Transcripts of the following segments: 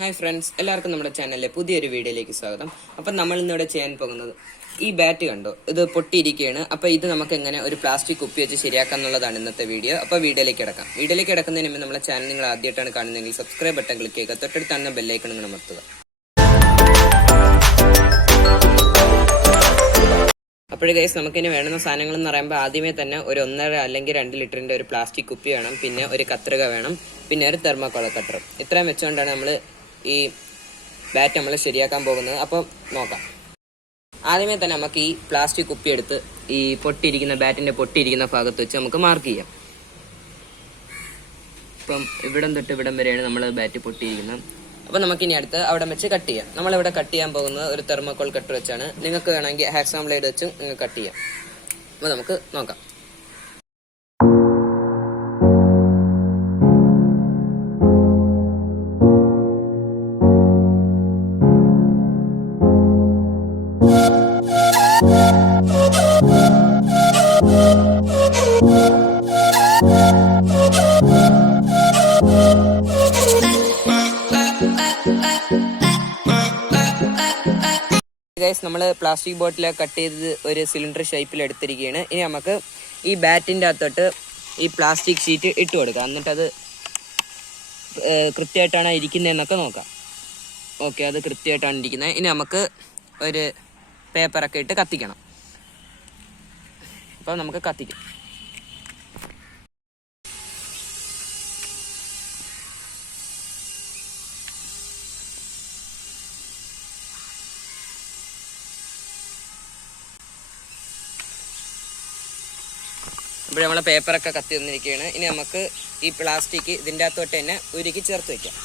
Hi friends, എല്ലാവർക്കും നമ്മുടെ ചാനലിലെ പുതിയൊരു വീഡിയോയിലേക്ക് സ്വാഗതം. അപ്പം നമ്മൾ ഇന്നിവിടെ ചെയ്യാൻ പോകുന്നത് ഈ ബാറ്റ് കണ്ടോ, ഇത് പൊട്ടിയിരിക്കുകയാണ്. അപ്പോൾ ഇത് നമുക്ക് എങ്ങനെ ഒരു പ്ലാസ്റ്റിക് കുപ്പി വെച്ച് ശരിയാക്കാം എന്നുള്ളതാണ് ഇന്നത്തെ വീഡിയോ. അപ്പോൾ വീഡിയോയിലേക്ക് കിടക്കുന്നതിന് മുമ്പ് നമ്മുടെ ചാനൽ നിങ്ങൾ ആദ്യമായിട്ടാണ് കാണുന്നതെങ്കിൽ സബ്സ്ക്രൈബ് ബട്ടൺ ക്ലിക്ക് ചെയ്യുക, തൊട്ടടുത്ത് ബെല്ലൈക്കൺ നിങ്ങൾ അമർത്തുക. അപ്പോഴേ ഗൈസ്, നമുക്കിനി വേണ്ടുന്ന സാധനങ്ങൾ എന്ന് പറയുമ്പോൾ ആദ്യമേ തന്നെ ഒരു 1.5 അല്ലെങ്കിൽ 2 ലിറ്ററിന്റെ ഒരു പ്ലാസ്റ്റിക് കുപ്പി വേണം, പിന്നെ ഒരു കത്രിക വേണം, പിന്നെ ഒരു തെർമോകോൾ കട്ടർ. ഇത്രയും വെച്ചുകൊണ്ടാണ് നമ്മൾ ഈ ബാറ്റ് നമ്മൾ ശരിയാക്കാൻ പോകുന്നത്. അപ്പോൾ നോക്കാം. ആദ്യമേ തന്നെ നമുക്ക് ഈ പ്ലാസ്റ്റിക് കുപ്പി എടുത്ത് ഈ ബാറ്റിന്റെ പൊട്ടിയിരിക്കുന്ന ഭാഗത്ത് വെച്ച് നമുക്ക് മാർക്ക് ചെയ്യാം. ഇപ്പം ഇവിടം തൊട്ട് ഇവിടം വരെയാണ് നമ്മൾ ബാറ്റ് പൊട്ടിയിരിക്കുന്നത്. അപ്പോൾ നമുക്കിനി അടുത്ത് അവിടെ വെച്ച് കട്ട് ചെയ്യാം. നമ്മളിവിടെ കട്ട് ചെയ്യാൻ പോകുന്നത് ഒരു തെർമോകോൾ കട്ടർ വെച്ചാണ്. നിങ്ങൾക്ക് വേണമെങ്കിൽ ഹാക്സാം ബ്ലേഡ് വെച്ചും നിങ്ങൾക്ക് കട്ട് ചെയ്യാം. അപ്പോൾ നമുക്ക് നോക്കാം. ഗൈസ്, നമ്മൾ പ്ലാസ്റ്റിക് ബോട്ടിൽ കട്ട് ചെയ്ത് ഒരു സിലിണ്ടർ ഷേപ്പിൽ എടുത്തിരിക്കുകയാണ്. ഇനി നമുക്ക് ഈ ബാറ്റിൻ്റെ അകത്തോട്ട് ഈ പ്ലാസ്റ്റിക് ഷീറ്റ് ഇട്ട് കൊടുക്കാം. എന്നിട്ടത് കൃത്യമായിട്ടാണ് ഇരിക്കുന്നതെന്നൊക്കെ നോക്കാം. ഓക്കെ, അത് കൃത്യമായിട്ടാണ് ഇരിക്കുന്നത്. ഇനി നമുക്ക് ഒരു പേപ്പറൊക്കെ ഇട്ട് കത്തിക്കണം. അപ്പോൾ നമുക്ക് കത്തിക്കാം. ഇപ്പോൾ നമ്മളെ പേപ്പറൊക്കെ കത്തി വന്നിരിക്കുകയാണ്. ഇനി നമുക്ക് ഈ പ്ലാസ്റ്റിക് ഇതിൻ്റെ അകത്തോട്ട് തന്നെ ഉരുക്കി ചേർത്ത് വയ്ക്കാം.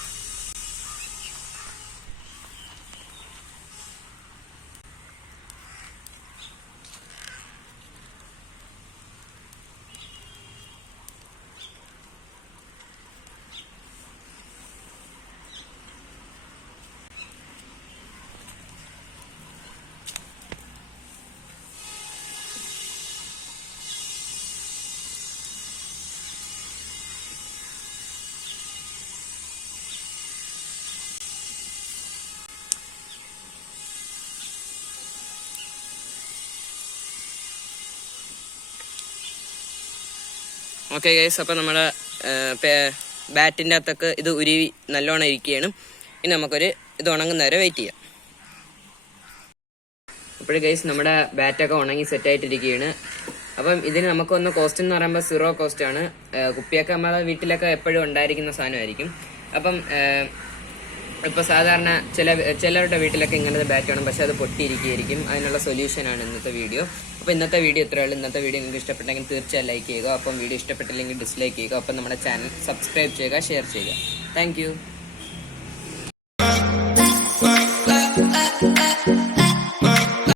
ഓക്കെ ഗൈസ്, അപ്പോൾ നമ്മുടെ ബാറ്റിൻ്റെ അകത്തൊക്കെ ഇത് ഉരുവി നല്ലോണം ഇരിക്കുകയാണ്. ഇനി നമുക്കൊരു ഇത് ഉണങ്ങുന്നവരെ വെയിറ്റ് ചെയ്യാം. അപ്പോൾ ഗൈസ്, നമ്മുടെ ബാറ്റൊക്കെ ഉണങ്ങി സെറ്റായിട്ടിരിക്കുകയാണ്. അപ്പം ഇതിന് നമുക്ക് വന്ന കോസ്റ്റ് എന്ന് പറയുമ്പോൾ 0 കോസ്റ്റ് ആണ്. കുപ്പിയൊക്കെ നമ്മളെ വീട്ടിലൊക്കെ എപ്പോഴും ഉണ്ടായിരിക്കുന്ന സാധനമായിരിക്കും. അപ്പം ഇപ്പോൾ സാധാരണ ചിലരുടെ വീട്ടിലൊക്കെ ഇങ്ങനത്തെ ബാറ്റ് വേണം, പക്ഷെ അത് പൊട്ടിയിരിക്കുകയായിരിക്കും. അതിനുള്ള സൊല്യൂഷനാണ് ഇന്നത്തെ വീഡിയോ. അപ്പോൾ ഇന്നത്തെ വീഡിയോ ഇത്രയേ ഉള്ളൂ. ഇന്നത്തെ വീഡിയോ നിങ്ങൾക്ക് ഇഷ്ടപ്പെട്ടെങ്കിൽ തീർച്ചയായും ലൈക്ക് ചെയ്യുക. അപ്പം വീഡിയോ ഇഷ്ടപ്പെട്ടില്ലെങ്കിൽ ഡിസ്ലൈക്ക് ചെയ്യുക. അപ്പം നമ്മുടെ ചാനൽ സബ്സ്ക്രൈബ് ചെയ്യുക, ഷെയർ ചെയ്യുക. താങ്ക്